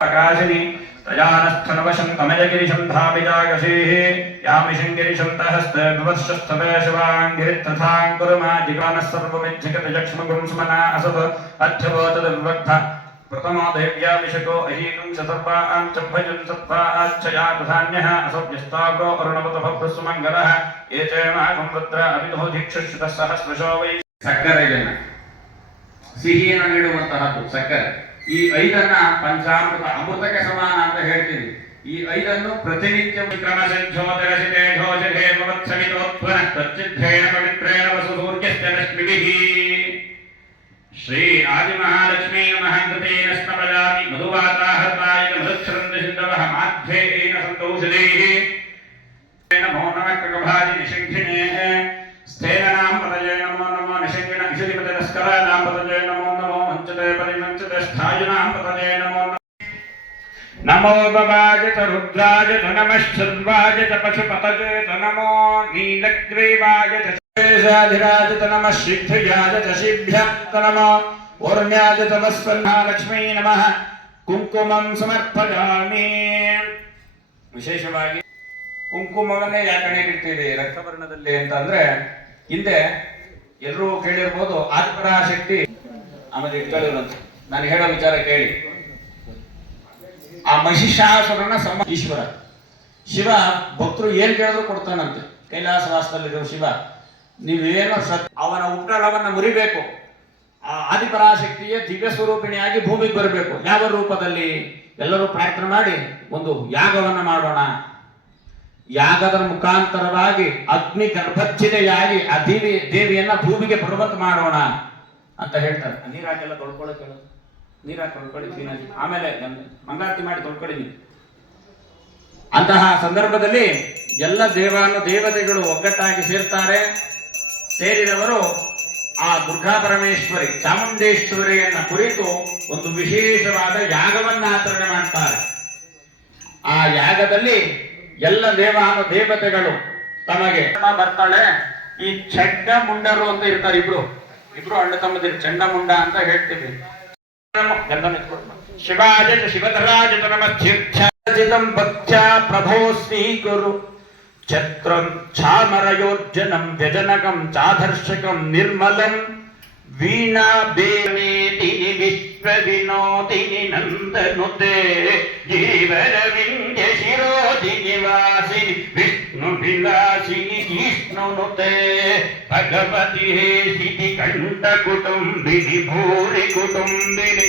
आकाशिनी तयानस्थनवशं तमयगिरिशं धामिजागशीः यामिशङ्गिरिशन्तहस्ते विवत्सस्थवे शिवाङ्गिरित्थथां Kuruma जिगानः सर्वमिच्छिकतजक्ष्मगुं स्मना असत् अध्यवोचदविवक्थ प्रथमो देव्याभिषको अहीनं शतर्वां चम्भजं सत्त्वाच्छया तथान्यः असभ्यस्ताग्रो अरुणवतभप्रसुमङ्गलः ये च मागं रुद्र अभिधो दीक्षुश्रुतः सहस्रशो वै ಸಕ್ಕರೆಯನ್ನು ಸಿಹಿಯನ್ನು ನೀಡುವಂತಹದ್ದು ಸಕ್ಕರೆ. ಈ ಐದನ್ನ ಪಂಚಾಮೃತ ಅಮೃತಕ್ಕೆ ಸಮಾನ ಅಂತ ಹೇಳ್ತೀವಿ. ಈ ಐದನ್ನು ಪ್ರತಿನಿತ್ಯ ಶ್ರೀ ಆದಿಮಹಾಲಕ್ಷ್ಮೀ ಮಹಾಂತೇನ ಸ್ತಪಜಾತಿ ಮಧುವಾತಾಹತಾಯ ಮಧುಕ್ಷರಂತ ಸಿಂಧವಃ ಮಾಧ್ವೇನ ಸಂತೋಷದೇಃ ನಮೋ ನಮಃ ಕಗಭಾಜಿ ನಿಶಂಖಿನೇ ಸ್ಥೇನಾಂ ಪದಜೇ ನಮೋ ನಮೋ ನಿಶಂಗಿಣ ಇಷದಿಪತೆ ನಸ್ಕರಾನಾಂ ಪದಜೇ ನಮೋ ನಮೋ ಮಂಚತೆ ಪರಿಮಂಚತೆ ಸ್ಥಾಯಿನಾಂ ಪದಜೇ ನಮೋ ನಮೋ ಭವಾಯ ಚ ರುದ್ರಾಯ ಚ ನಮಃ ಶರ್ವಾಯ ಚ ಪಶುಪತಜೇ ಚ ನಮೋ ನೀಲಗ್ರೀವಾಯ ಚ ಶೇಷಾಧಿರಾಯ ಚ ನಮಃ ಸಿದ್ಧಯಾಯ ಚ ಶಿಭ್ಯಾಯ ಚ ನಮೋ ಊರ್ಮ್ಯಾಯ ಚ ಮಹಾಲಕ್ಷ್ಮೀ ನಮಃ ಕುಂಕುಮಂ ಸಮರ್ಪಯಾಮಿ. ವಿಶೇಷವಾಗಿ ಕುಂಕುಮವನ್ನೇ ಯಾಕಣೆ ಇಡ್ತೀವಿ ರಕ್ತವರ್ಣದಲ್ಲಿ ಅಂತ ಅಂದ್ರೆ, ಹಿಂದೆ ಎಲ್ಲರೂ ಕೇಳಿರ್ಬೋದು ಆದಿಪರಾಶಕ್ತಿ ಆಮೇಲೆ ಇಟ್ಕೊಳ್ಳಿರಂತ. ನಾನು ಹೇಳೋ ವಿಚಾರ ಕೇಳಿ. ಆ ಮಹಿಷಾಸುರನ ಈಶ್ವರ ಶಿವ ಭಕ್ತರು ಏನ್ ಕೇಳಿದ್ರು ಕೊಡ್ತಾನಂತೆ. ಕೈಲಾಸವಾಸದಲ್ಲಿರೋ ಶಿವ ನೀವೇನೋ ಅವನ ಉಪಟಳವನ್ನ ಮುರಿಬೇಕು. ಆ ಆದಿಪರಾಶಕ್ತಿಯ ದಿವ್ಯ ಸ್ವರೂಪಿಣಿಯಾಗಿ ಭೂಮಿಗೆ ಬರಬೇಕು. ಯಾವ ರೂಪದಲ್ಲಿ? ಎಲ್ಲರೂ ಪ್ರಾರ್ಥನೆ ಮಾಡಿ ಒಂದು ಯಾಗವನ್ನ ಮಾಡೋಣ. ಯಾಗದ ಮುಖಾಂತರವಾಗಿ ಅಗ್ನಿ ಗರ್ಭಚ್ಛಿದೆಯಾಗಿ ಆ ದೇವಿಯನ್ನ ಭೂಮಿಗೆ ಬರುವಂತ ಮಾಡೋಣ ಅಂತ ಹೇಳ್ತಾರೆ. ನೀರಾಕೆಲ್ಲ ತೊಳ್ಕೊಳ್ಳೋಕೆ ಹೇಳೋದು. ನೀರಾಕಿ ತೊಳ್ಕೊಳ್ಳಿ ಕ್ಲೀನಾಗಿ, ಆಮೇಲೆ ಮಂಗಳಾರತಿ ಮಾಡಿ ತೊಳ್ಕೊಳ್ಳಿ ನೀವು. ಅಂತಹ ಸಂದರ್ಭದಲ್ಲಿ ಎಲ್ಲ ದೇವತೆಗಳು ಒಗ್ಗಟ್ಟಾಗಿ ಸೇರ್ತಾರೆ. ಸೇರಿದವರು ಆ ದುರ್ಗಾ ಪರಮೇಶ್ವರಿ ಚಾಮುಂಡೇಶ್ವರಿಯನ್ನ ಕುರಿತು ಒಂದು ವಿಶೇಷವಾದ ಯಾಗವನ್ನ ಆಚರಣೆ ಮಾಡ್ತಾರೆ. ಆ ಯಾಗದಲ್ಲಿ ಎಲ್ಲ ದೇವತೆಗಳು ತಮಗೆ ಬರ್ತಾಳೆ. ಈ ಚಂಡ ಮುಂಡರು ಅಂತ ಇರ್ತಾರೆ. ಇಬ್ರು ಅಣ್ಣ ತಮ್ಮದಿರು ಚಂಡ ಮುಂಡ ಅಂತ ಹೇಳ್ತೀವಿ. ಶಿವಾಯ ಶಿವಧರಾಜ ನಮಃ ಭಕ್ತ್ಯಾ ಪ್ರಭೋ ಸ್ವೀಕುರು ಛತ್ರಂ ಛಾಮರಯೋರ್ಜನಂ ವ್ಯಜನಕಂ ಚಾಧರ್ಷಕಂ ನಿರ್ಮಲಂ ವೀಣಾ ಬೇಮೇತಿನಿ ವಿಶ್ವ ವಿನೋದಿನಿ ನಂದನುತೆ ಜೀವರ ವಿಂಧ್ಯ ಶಿರೋಧಿನಿ ವಾಸಿನಿ ವಿಷ್ಣು ವಿಲಾಸಿನಿ ಜಿಷ್ಣುನುತೆ ಭಗವತಿ ಹೇ ಸಿಟಿ ಕಂಠ ಕುಟುಂಬಿನಿ ಭೂರಿ ಕುಟುಂಬಿನಿ